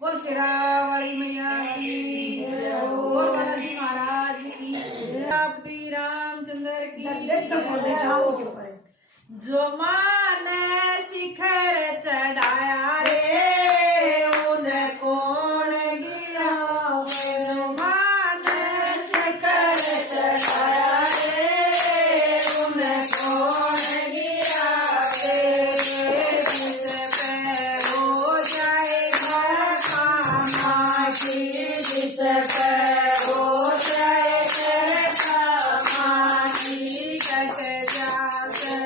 बोल शेरावाली मैया की बोल बालाजी महाराज की श्री रामचंद्र की जो माने शिखर चढ़ाया रे उन कौन गिरावे जो माने शिखर चढ़ाया रे उन कौन गिरावे जिस पे हो जाएगा कामाची जिस पे हो जाए कामाची कट जाते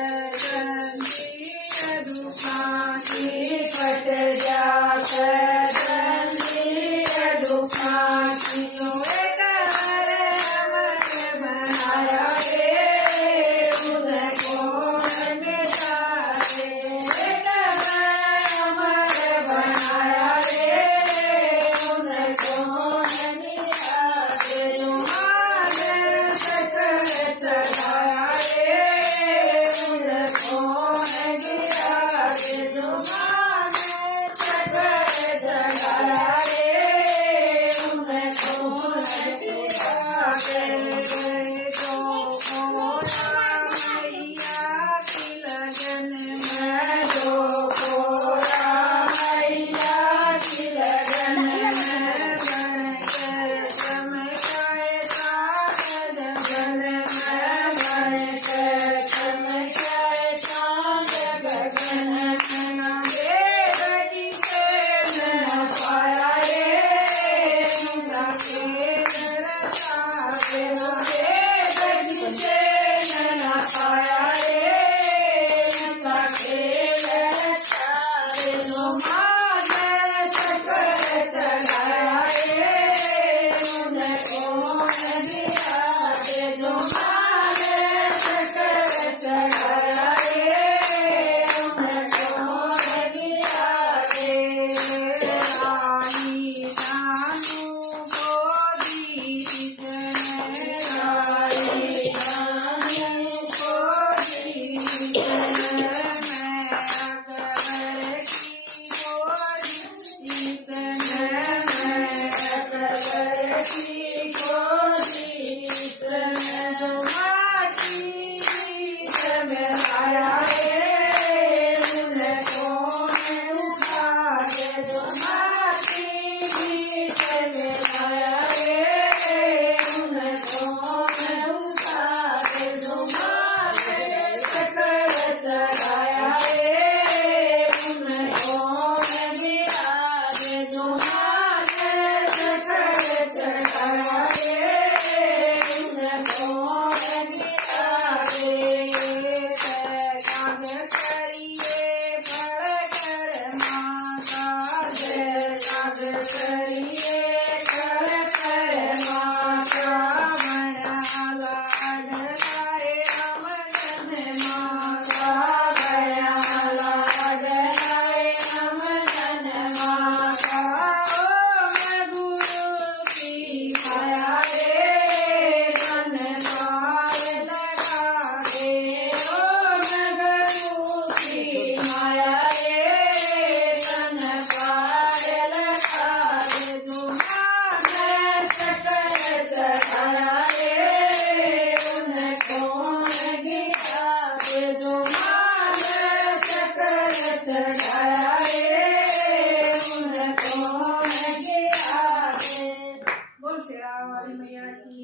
पट जाते दुखाची एक बनाया रे उन कौन मिटाए एक बनाया रे उन कौन मिटाए तुम्हारे सकल चढ़ाया रे उन कौन गिरा रे तुम्हारे सकल चढ़ाया रे उन कौन गिरा रे जो कोरा मैया की लगन में बनकर चमकाए चाँद गगन में बनकर चमकाए चाँद गगन में देवकी से न पाया रे जाके रसा देवकी से न पाया रे जाके रसा तुम्हारे सकल चढ़ाया रे उन कौन गिरा रे तुम्हारे सकल चढ़ाया रे उन कौन गिरा रे रानी रानू गोदी जितने रानी रानू गोदी जितने मैं अकबर की गोदी जितने मैं अकबर की गोदी जितने तुम्हारी में आया रे उन कौन उठा रे तुम्हारी में आया रे उन कौन उठा रे तुम्हारे सकल चढ़ाया रे उन कौन गिरा रे तुम्हारे सकल चढ़ाया रे उन कौन गिरा रे काज करिए भड़कर माता जय काज करिए भड़कर माता बना लाड लाए अमन माता बना लाड लाए अमन माता ओ मैं गुरु की माया रे मन पार लगा रे ओ मैं गुरु की माया रे मन पार लगा रे तुम्हारे सकल चढ़ाया रे उन कौन गिरा रे तुम्हारे सकल चढ़ाया रे उन कौन गिरा रे बोल शेरावाली मैया की